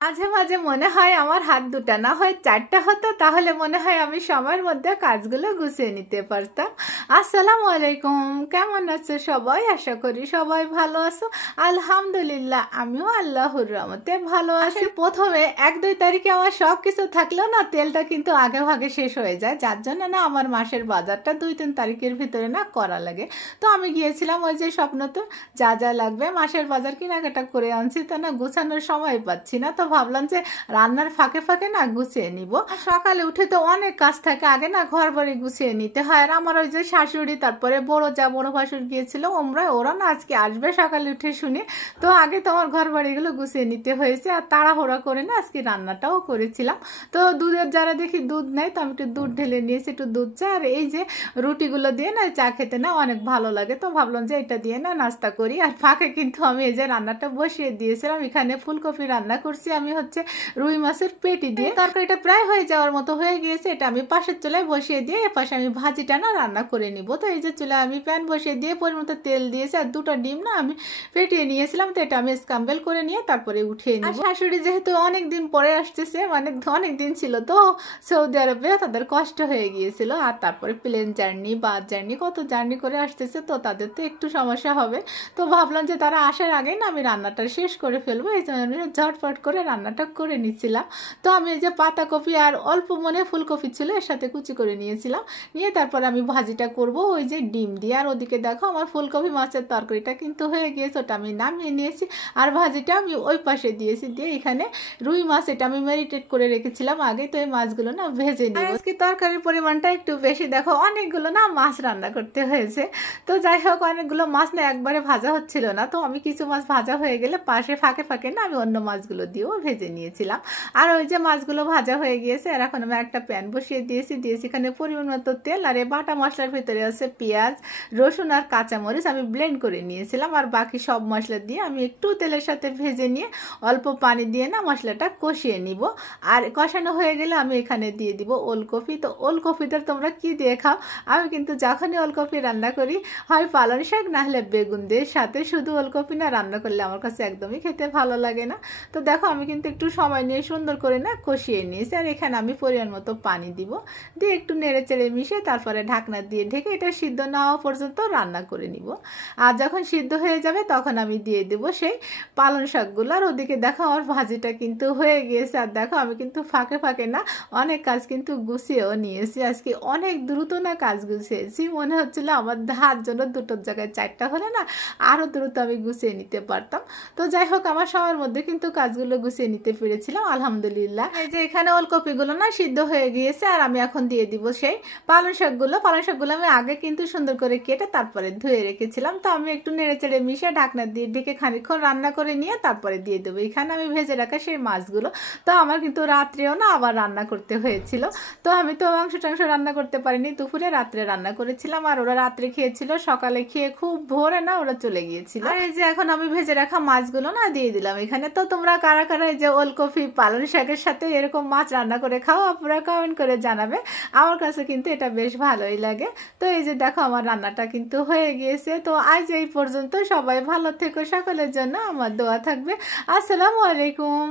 মাঝে মাঝে মনে হয় আমার হাত দুটা না হয় চারটা হতো, তাহলে মনে হয় আমি সময়ের মধ্যে কাজগুলো গুছিয়ে নিতে পারতাম। আসসালামু আলাইকুম, কেমন আছো সবাই? আশা করি সবাই ভালো আছো। আলহামদুলিল্লাহ, আমিও আল্লাহর রহমতে ভালো আছি। প্রথমে 1-2 তারিখে আমার সব কিছু থাকলেও না তেলটা কিন্তু আগে ভাগে শেষ হয়ে যায়, যার জন্য না আমার মাসের বাজারটা 2-3 তারিখের ভিতরে না করা লাগে। তো আমি গিয়েছিলাম ওই যে স্বপ্ন, তো যা যা লাগবে মাসের বাজার কেনাকাটা করে আনছি, তো না গুছানোর সময় পাচ্ছি না, তো ভাবলাম যে রান্নার ফাঁকে ফাঁকে না গুছিয়ে নিব। সকালে উঠে তো অনেক কাজ থাকে, আগে না ঘর বাড়ি গুছিয়ে নিতে হয়। আর আমার ওই যে শাশুড়ি, তারপরে বড় ভাসুর গিয়েছিল ওরা না আজকে আসবে সকালে উঠে শুনে, তো আগে তো আমার ঘর বাড়িগুলো গুছিয়ে নিতে হয়েছে। আর তাড়াহুড়া করে না আজকে রান্নাটাও করেছিলাম। তো দুধের যারা দেখি দুধ নেয়, তো আমি একটু দুধ ঢেলে নিয়েছি, একটু দুধ চা। আর এই যে রুটিগুলো দিয়ে না চা খেতে না অনেক ভালো লাগে, তো ভাবলাম যে এটা দিয়ে না নাস্তা করি। আর ফাঁকে কিন্তু আমি এই যে রান্নাটা বসিয়ে দিয়েছিলাম, এখানে ফুলকপি রান্না করছি আমি হচ্ছে রুই মাছের পেটি দিয়ে। তরকারিটা প্রায় হয়ে যাওয়ার মতো হয়ে গিয়েছে, এটা আমি পাশের চুলায় বসিয়ে দিয়ে এপাশে আমি ভাজিটা না রান্না করে নিব। তো এই যে চুলায় আমি প্যান বসিয়ে দিয়ে পরিমতো তেল দিয়েছি, আর 2টা ডিম না আমি ফেটিয়ে নিয়েছিলাম, তো এটা আমি স্ক্রাম্বল করে নিয়ে তারপরে উঠিয়ে নিই। শাশুড়ি যেহেতু অনেক দিন পরে আসতেছে, মানে অনেক দিন ছিল তো সৌদি আরবে, তাদের কষ্ট হয়ে গিয়েছিল। আর তারপরে প্লেন জার্নি, বাস জার্নি, কত জার্নি করে আসতেছে, তো তাদের তো একটু সমস্যা হবে। তো ভাবলাম যে তারা আসার আগেই না আমি রান্নাটা শেষ করে ফেলবো, এই জন্য ঝটপট করে রান্নাটা করে নিচ্ছিলাম। তো আমি এই যে পাতাকপি আর অল্প মনে ফুলকপি ছিল এর সাথে কুচি করে নিয়েছিলাম, নিয়ে তারপর আমি ভাজিটা করব ওই যে ডিম দিয়ে। আর ওদিকে দেখো আমার ফুলকপি মাছের তরকারিটা কিন্তু হয়ে গিয়েছে, ওটা আমি নামিয়ে নিয়েছি। আর ভাজিটা আমি ওই পাশে দিয়েছি, দিয়ে এখানে রুই মাছ, এটা আমি ম্যারিনেট করে রেখেছিলাম আগে, তো এই মাছগুলো না ভেজে নিই। আজকে তরকারির পরিমাণটা একটু বেশি, দেখো অনেকগুলো না মাছ রান্না করতে হয়েছে। তো যাই হোক, অনেকগুলো মাছ না একবারে ভাজা হচ্ছিল না, তো আমি কিছু মাছ ভাজা হয়ে গেলে পাশে ফাঁকে ফাঁকে না আমি অন্য মাছগুলো দিয়েও ভেজে নিয়েছিলাম। আর ওই যে মাছগুলো ভাজা হয়ে গিয়েছে, আর এখন আমি একটা প্যান বসিয়ে দিয়েছি এখানে পরিমাণ মতো তেল। আর এই বাটা মশলার ভিতরে আছে পেঁয়াজ, রসুন আর কাঁচামরিচ আমি ব্লেন্ড করে নিয়েছিলাম। আর বাকি সব মশলা দিয়ে আমি একটু তেলের সাথে ভেজে নিয়ে অল্প পানি দিয়ে না মশলাটা কষিয়ে নিব। আর কষানো হয়ে গেলে আমি এখানে দিয়ে দিব ওলকপি। তো ওলকপিতে তোমরা কি দিয়ে খাও? আমি কিন্তু যখনই ওলকপি রান্না করি হয় পালং শাক না হলে বেগুন দিয়ে, সাথে শুধু ওলকপি না রান্না করলে আমার কাছে একদমই খেতে ভালো লাগে না। তো দেখো আমি কিন্তু একটু সময় নিয়ে সুন্দর করে না কষিয়ে নিয়েছি। আর এখানে আমি পরিমাণ মতো পানি দিব, দিয়ে একটু নেড়ে চেড়ে মিশিয়ে তারপরে ঢাকনা দিয়ে ঢেকে এটা সিদ্ধ না হওয়া পর্যন্ত রান্না করে নিব। আর যখন সিদ্ধ হয়ে যাবে তখন আমি দিয়ে দেব সেই পালং শাকগুলো। আর ওদিকে দেখো আমার ভাজিটা কিন্তু হয়ে গিয়েছে। আর দেখো আমি কিন্তু ফাঁকে ফাঁকে না অনেক কাজ কিন্তু গুছিয়েও নিয়েছি, আজকে অনেক দ্রুত না কাজ গুছিয়েছি। মনে হচ্ছিল আমার হাত জন্য 2টোর জায়গায় 4টা হলে না আরও দ্রুত আমি গুছিয়ে নিতে পারতাম। তো যাই হোক, আমার সময়ের মধ্যে কিন্তু কাজগুলো গুছিয়ে নিতে পেরেছিলাম আলহামদুলিল্লাহ। এই যে এখানে ওলকপিগুলো না সিদ্ধ হয়ে গিয়েছে, আর আমি এখন দিয়ে দিব সেই পালং শাকগুলো। পালং শাকগুলো আমি আগে কিন্তু সুন্দর করে কেটে তারপরে ধুয়ে রেখেছিলাম, তো আমি একটু নেড়ে চেড়ে মিশিয়ে ঢাকনা দিয়ে ঢেকে খানিকক্ষণ রান্না করে নিয়ে তারপরে দিয়ে দেবো এখানে আমি ভেজে রাখা সেই মাছগুলো। তো আমার কিন্তু রাত্রেও না আবার রান্না করতে হয়েছিল, তো আমি তো মাংস টাংস রান্না করতে পারিনি, দুপুরে রাত্রে রান্না করেছিলাম। আর ওরা রাত্রে খেয়েছিল, সকালে খেয়ে খুব ভোরে না ওরা চলে গিয়েছিল। আর এই যে এখন আমি ভেজে রাখা মাছগুলো না দিয়ে দিলাম এখানে। তো তোমরা কারা কারা এই যে ওলকপি পালং শাকের সাথে এরকম মাছ রান্না করে খাও, আপনারা কমেন্ট করে জানাবে। আমার কাছে কিন্তু এটা বেশ ভালোই লাগে। তো এই যে দেখো আমার রান্নাটা কিন্তু হয়ে গিয়েছে। তো আজ এই পর্যন্ত, সবাই ভালো থেকো, সকলের জন্য আমার দোয়া থাকবে। আসসালামু আলাইকুম।